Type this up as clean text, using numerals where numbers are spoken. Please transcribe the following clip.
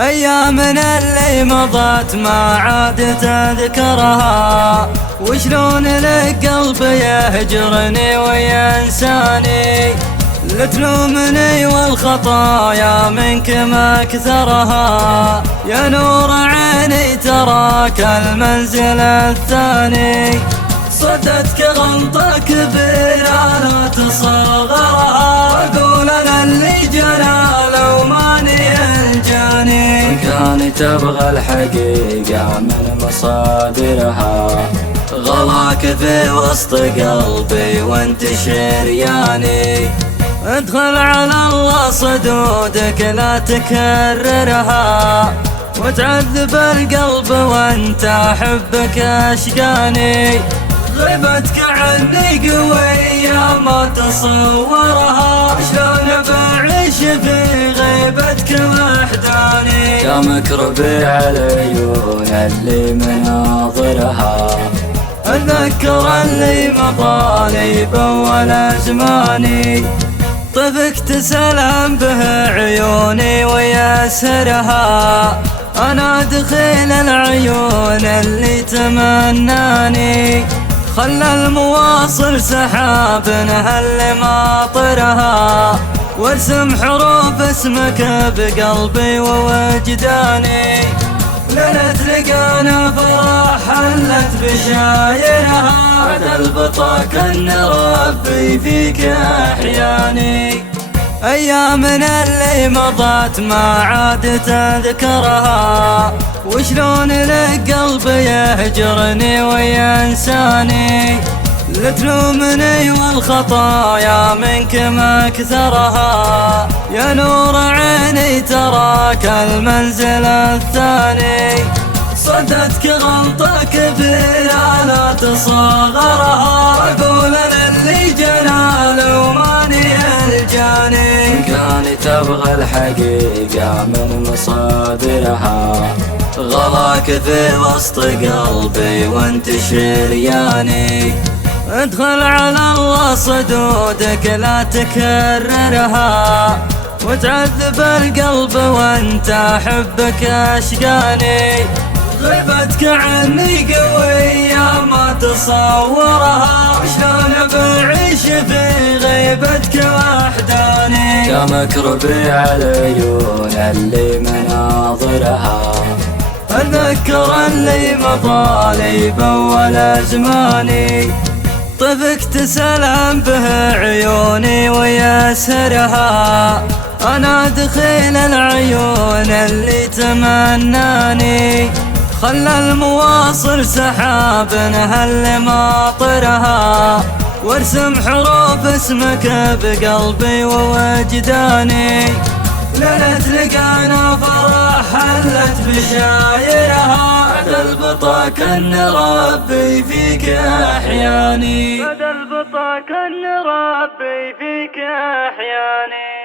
أيامنا اللي مضت ما عاد تذكرها، وشلون القلب يهجرني وينساني، لتلومني والخطايا منك ما أكثرها، يا نور عيني تراك المنزل الثاني، صدتك غلطة كبيرة لا تصغرها، أقول أنا اللي جلاله وماني الجاني، كان تبغى الحقيقة من مصادرها، غلاك في وسط قلبي وانت شرياني، ادخل على الله صدودك لا تكررها، وتعذب القلب وانت احبك اشقاني، غيبتك عني قوية ما تصورها، شلون بعيش في غيبتك وحداني، يا مكربي على عيون اللي مناظرها، اتذكر اللي مضاني بأول ازماني، طفقت سلام به عيوني ويسرها، أنا دخيل العيون اللي تمناني، خلى المواصل سحاب نهل ماطرها، وارسم حروف اسمك بقلبي ووجداني، ليلة لقانا فرح حلت بشايرها، عد البطاك ان ربي فيك احياني، أيامنا اللي مضت ما عاد تذكرها، وشلون القلب يهجرني وينساني، لتلومني والخطايا منك ما أكثرها، يا نور عيني تراك المنزل الثاني، صدتك غلطة كبيرة لا تصغرها، أقول أنا اللي جلاله وماني الجاني، كان تبغى الحقيقة من مصادرها، غلاك في وسط قلبي وانت شرياني، ادخل على الله صدودك لا تكررها، وتعذب القلب وانت احبك اشقاني، غيبتك عني قوية ما تصورها، شلون بعيش في غيبتك وحداني، يا مكربي على عيون اللي مناظرها، اتذكر اللي مضالي بأول ازماني، طفقت سلام به عيوني ويسرها، أنا دخيل العيون اللي تمناني، خلى المواصل سحاب نهل ماطرها، وارسم حروف اسمك بقلبي ووجداني، ليلة لقانا فرح حلت بشايرها، عد البطاك ان ربي فيك احياني، عد البطاك ان ربي فيك احياني.